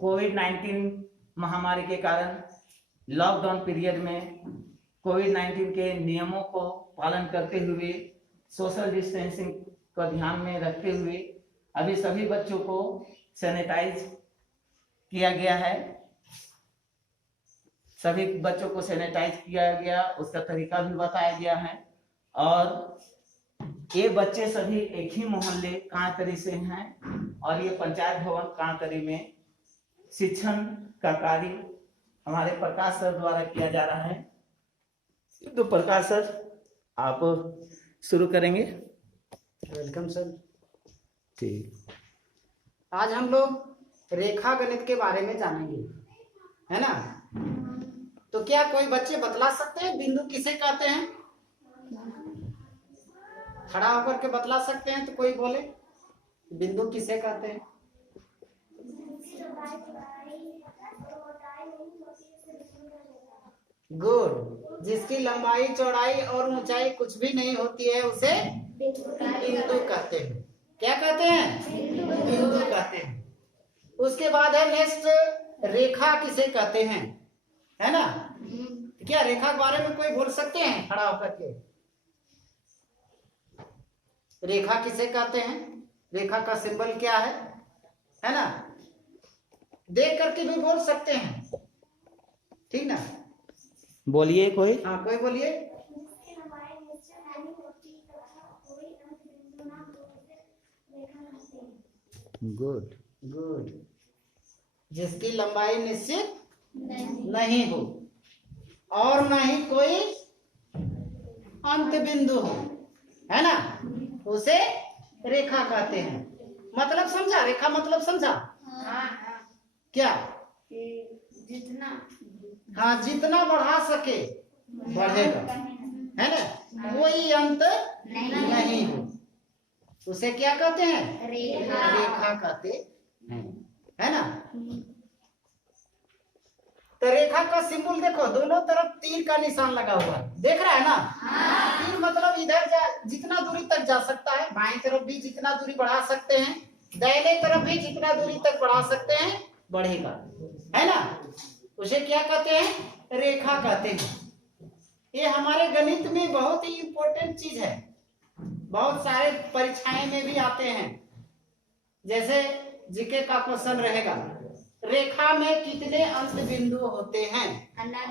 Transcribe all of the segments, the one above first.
कोविड-19 महामारी के कारण लॉकडाउन पीरियड में कोविड-19 के नियमों को पालन करते हुए सोशल डिस्टेंसिंग को ध्यान में रखते हुए अभी सभी बच्चों को सैनिटाइज किया गया है। सभी बच्चों को सैनिटाइज किया गया, उसका तरीका भी बताया गया है। और ये बच्चे सभी एक ही मोहल्ले कांकरी से हैं और ये पंचायत भवन कांकरी में शिक्षण का कार्य हमारे प्रकाश सर द्वारा किया जा रहा है। तो प्रकाश सर, आप शुरू करेंगे। Welcome sir. ठीक, आज हम लोग रेखा गणित के बारे में जानेंगे, है ना। तो क्या कोई बच्चे बतला सकते हैं बिंदु किसे कहते हैं? खड़ा होकर के बतला सकते हैं तो कोई बोले बिंदु किसे कहते हैं? गुड। जिसकी लंबाई चौड़ाई और ऊंचाई कुछ भी नहीं होती है उसे बिंदु कहते हैं। क्या कहते हैं? बिंदु कहते हैं। उसके बाद है नेक्स्ट, रेखा किसे कहते हैं, है ना। क्या रेखा के बारे में कोई बोल सकते हैं खड़ा होकर के? रेखा किसे कहते हैं? रेखा का सिंबल क्या है ना। देख करके भी बोल सकते हैं, ठीक ना। बोलिए कोई। हाँ, कोई बोलिए। Good good. जिसकी लंबाई निश्चित नहीं हो और ना ही कोई अंत बिंदु हो, है ना, उसे रेखा कहते हैं। मतलब समझा? रेखा मतलब समझा? क्या? हाँ, जितना बढ़ा सके बढ़ेगा, है ना, कोई अंत नहीं हो, उसे क्या कहते हैं? रेखा कहते हैं, है ना। तो रेखा का सिंबल देखो, दोनों तरफ तीर का निशान लगा हुआ है, देख रहा है ना। तीर मतलब इधर जितना दूरी तक जा सकता है, बाएं तरफ भी जितना दूरी बढ़ा सकते हैं, दाहिने तरफ भी जितना दूरी तक बढ़ा सकते हैं बढ़ेगा, है ना। उसे क्या कहते हैं? रेखा कहते हैं। ये हमारे गणित में बहुत ही इंपॉर्टेंट चीज है, बहुत सारे परीक्षाएं में भी आते हैं। जैसे जीके का क्वेश्चन रहेगा, रेखा में कितने अंत बिंदु होते हैं, है ना।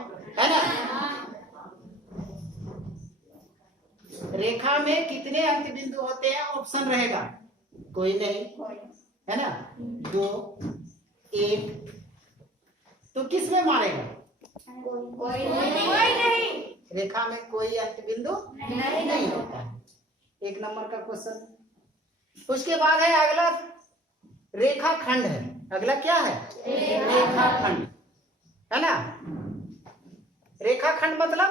रेखा में कितने अंत बिंदु होते हैं, ऑप्शन रहेगा कोई नहीं, है ना, 2, 1। तो किस में मारेगा? कोई नहीं। रेखा में कोई अंत बिंदु नहीं होता है। 1 नंबर का क्वेश्चन। उसके बाद है अगला, रेखा खंड है। अगला क्या है? रेखा खंड, है ना। रेखा खंड मतलब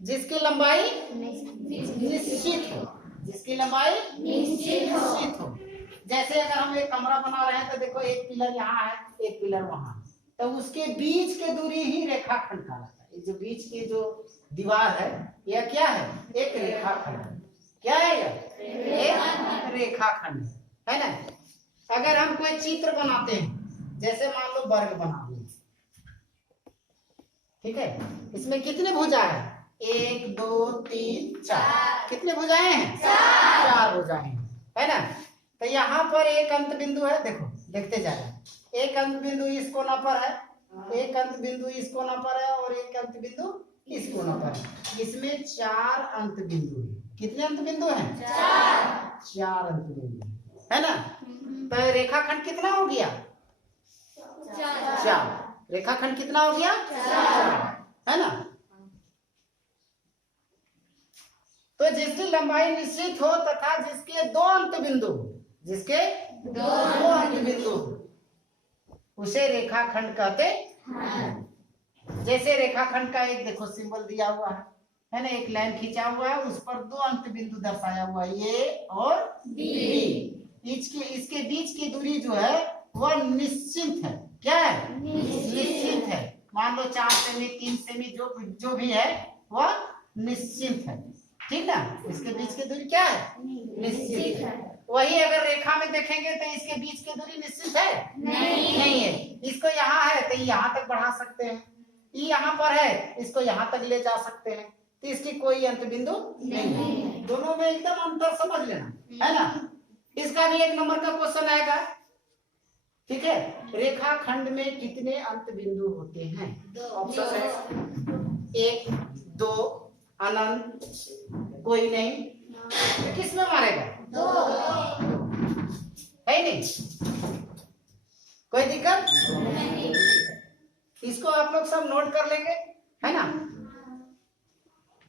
जिसकी लंबाई निश्चित हो, जिसकी लंबाई निश्चित हो। जैसे अगर हम एक कमरा बना रहे हैं तो देखो, एक पिलर यहाँ है, एक पिलर वहां, तो उसके बीच के दूरी ही रेखा खंड कहलाता है। जो बीच की जो दीवार है यह क्या है? एक रेखा खंड है। क्या है यह? एक रेखा खंड है ना। अगर हम कोई चित्र बनाते हैं, जैसे मान लो वर्ग बना दिए, ठीक है, इसमें कितने भुजा है? 1, 2, 3, 4। कितने भुजाएं हैं? 4 भुजाएं हैं, है ना। तो यहाँ पर एक अंत बिंदु है, देखो देखते जा रहे हैं। एक अंत बिंदु इस कोना पर है, एक अंत बिंदु इस कोना पर है और एक अंत बिंदु इस कोना पर है। इसमें 4 अंत बिंदु है। कितने अंत बिंदु हैं? 4 अंत बिंदु, है ना। तो रेखाखंड कितना हो गया? 4। रेखाखंड कितना हो गया? 4, है ना। तो जिसकी लंबाई निश्चित हो तथा जिसके 2 अंत बिंदु, जिसके 2 अंत बिंदु, उसे रेखाखंड कहते हैं। जैसे रेखाखंड का एक देखो सिंबल दिया हुआ है ना, एक लाइन खींचा हुआ है, उस पर 2 अंत बिंदु दर्शाया हुआ है, ए और बी। इसके बीच की दूरी जो है वह निश्चित है। क्या है? निश्चित है। मान लो 4 सेमी 3 सेमी जो भी है वह निश्चित है, ठीक ना। इसके बीच की दूरी क्या है? निश्चित है। वही अगर रेखा में देखेंगे तो इसके बीच की दूरी निश्चित है? नहीं है। इसको तो यहाँ तक बढ़ा सकते हैं, ई यहाँ पर है, इसको यहाँ तक ले जा सकते हैं, तो इसकी कोई अंत बिंदु नहीं। दोनों में एकदम अंतर समझ लेना, है ना। इसका भी 1 नंबर का क्वेश्चन आएगा, ठीक है। रेखाखंड में कितने अंत बिंदु होते हैं? ऑप्शन है 1, 2, अनंत, कोई नहीं। तो किस में मारेगा? 2 है नहीं, कोई दिक्कत नहीं। इसको आप लोग सब नोट कर लेंगे, है ना।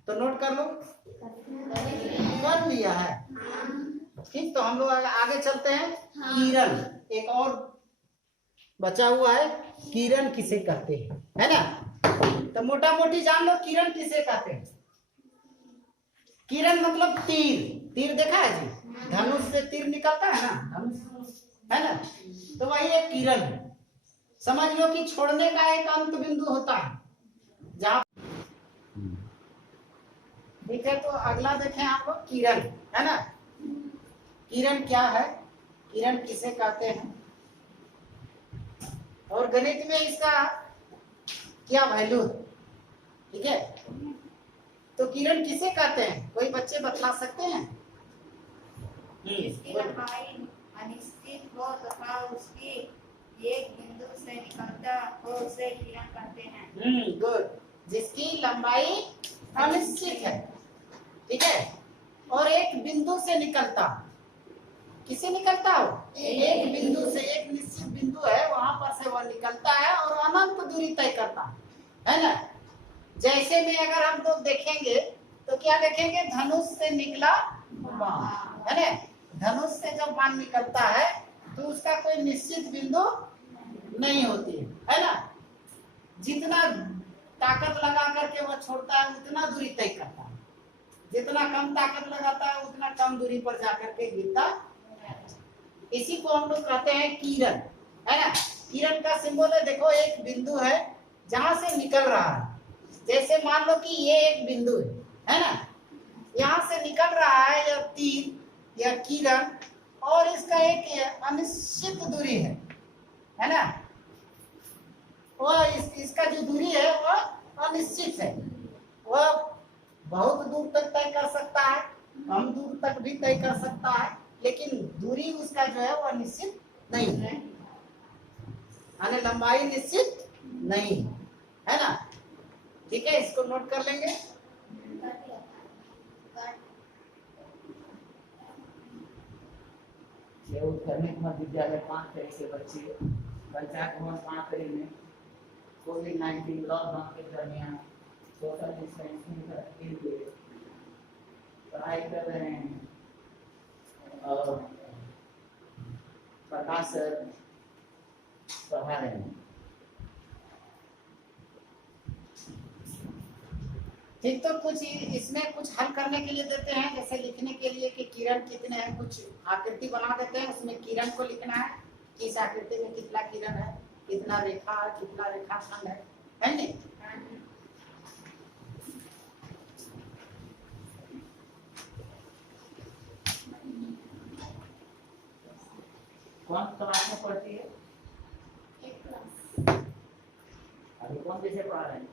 तो नोट कर लो, कर लिया है, ठीक। तो हम लोग आगे चलते हैं। किरण, एक और बचा हुआ है, किरण किसे कहते हैं, है ना। तो मोटा मोटी जान लो किरण किसे कहते हैं। किरण मतलब तीर, तीर देखा है जी, धनुष से तीर निकलता है ना, धनुष, है ना। तो वही एक किरण है। समझ लो कि छोड़ने का एक अंत बिंदु होता है जहां, ठीक है। तो अगला देखें आप लोग, किरण, है ना। किरण क्या है, किरण किसे कहते हैं, और गणित में इसका क्या वैल्यू है, ठीक है। तो किरण किसे कहते हैं, कोई बच्चे बतला सकते हैं? इसकी लंबाई अनिश्चित हो तथा उसकी एक बिंदु से निकलता हो उसे किरण कहते हैं। गुड, जिसकी लंबाई अनिश्चित है, ठीक है, और एक बिंदु से निकलता, किसे निकलता हो? एक बिंदु से, एक निश्चित बिंदु है वहां पर से वह निकलता है और अनंत दूरी तय करता है ना। जैसे में अगर हम लोग देखेंगे तो क्या देखेंगे, धनुष से निकला बाण, है ना। धनुष से जब बाण निकलता है तो उसका कोई निश्चित बिंदु नहीं होती है ना। जितना ताकत लगा करके वह छोड़ता है उतना दूरी तय करता है, जितना कम ताकत लगाता है उतना कम दूरी पर जाकर के गिरता है। इसी को हम लोग कहते हैं किरण, है ना। किरण का सिंबल है, देखो एक बिंदु है जहां से निकल रहा है। जैसे मान लो कि ये एक बिंदु है ना, यहाँ से निकल रहा है यह तीर या किरण, और इसका एक अनिश्चित दूरी है ना। वह इसका जो दूरी है वह अनिश्चित है, वह बहुत दूर तक तय कर सकता है, कम दूर तक भी तय कर सकता है, लेकिन दूरी उसका जो है वह निश्चित नहीं है, यानी लंबाई निश्चित नहीं है ना। ठीक है, इसको नोट कर लेंगे। उत्तरनिक मध्य विद्यालय 5 तारीख से बच्चे पंचायत भवन 5 तारीख में कोविड-19 लॉकडाउन के दरमियान सोशल डिस्टेंसिंग के लिए पढ़ाई कर रहे हैं और प्रकाश सर पढ़ा रहे हैं। ठीक, तो कुछ इसमें कुछ हल करने के लिए देते हैं, जैसे लिखने के लिए कि किरण कितने हैं, कुछ आकृति बना देते हैं, उसमें किरण को लिखना है, किस आकृति में कितना किरण है, कितना रेखा है, कितना रेखाखंड है नहीं। कौन क्लास में पढ़ती है? अभी कौन विषय पढ़ा रहे हैं?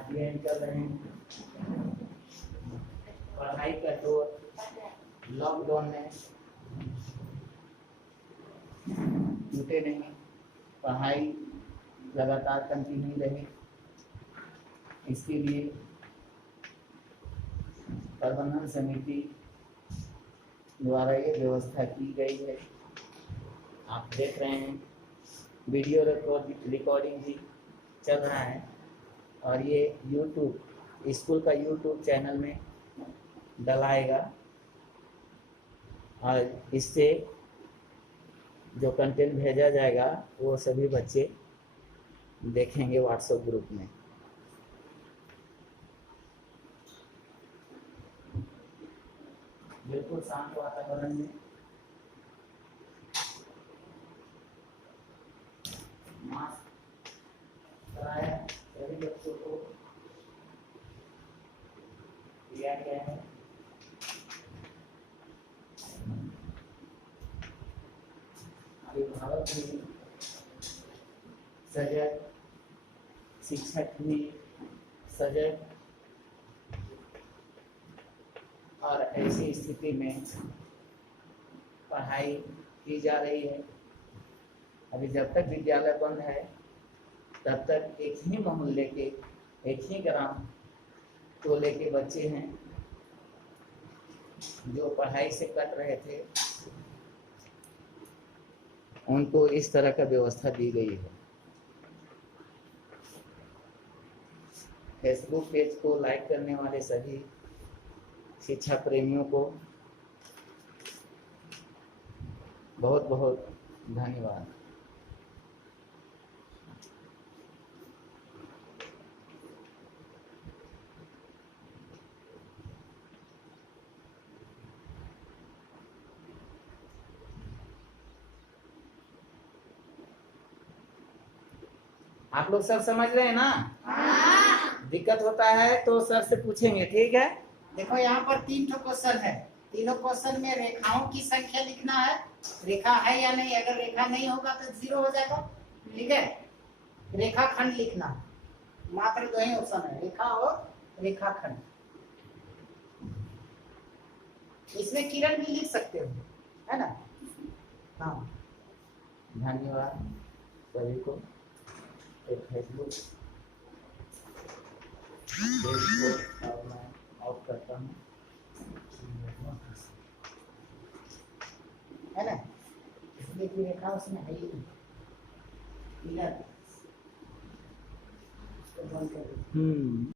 अध्ययन कर रहे हैं, पढ़ाई का दौर लॉकडाउन में छूटे नहीं, पढ़ाई लगातार कंटिन्यू रहे, इसके लिए प्रबंधन समिति द्वारा ये व्यवस्था की गई है। आप देख रहे हैं वीडियो रिकॉर्डिंग भी चल रहा है और ये YouTube स्कूल का YouTube चैनल में डलाएगा और इससे जो कंटेंट भेजा जाएगा वो सभी बच्चे देखेंगे व्हाट्सएप ग्रुप में। बिल्कुल शांत वातावरण में मास्क कराया सभी बच्चों को दिया गया है। अभिभावक भी सजग, शिक्षक भी सजग, और ऐसी स्थिति में पढ़ाई की जा रही है। अभी जब तक विद्यालय बंद है तब तक एक ही मोहल्ले के, एक ही ग्राम टोले के बच्चे हैं जो पढ़ाई से कट रहे थे, उनको इस तरह का व्यवस्था दी गई है। फेसबुक पेज को लाइक करने वाले सभी शिक्षा प्रेमियों को बहुत बहुत धन्यवाद। आप लोग सब समझ रहे हैं ना? दिक्कत होता है तो सर से पूछेंगे, ठीक है? देखो यहाँ पर 3 क्वेश्चन है। तीनों क्वेश्चन में रेखाओं की संख्या लिखना है, रेखा है या नहीं। अगर रेखा नहीं होगा तो 0 हो जाएगा, ठीक है। रेखाखंड लिखना, मात्र 2 ही ऑप्शन है, रेखा और रेखाखंड। इसमें किरण भी लिख सकते हो, है ना? हाँ, धन्यवाद सभी को। फेसबुक और मैं ऑफ करता हूँ, है ना? इसलिए कि रेखा उसमें है ही नहीं। किरण, इसको बंद कर दो।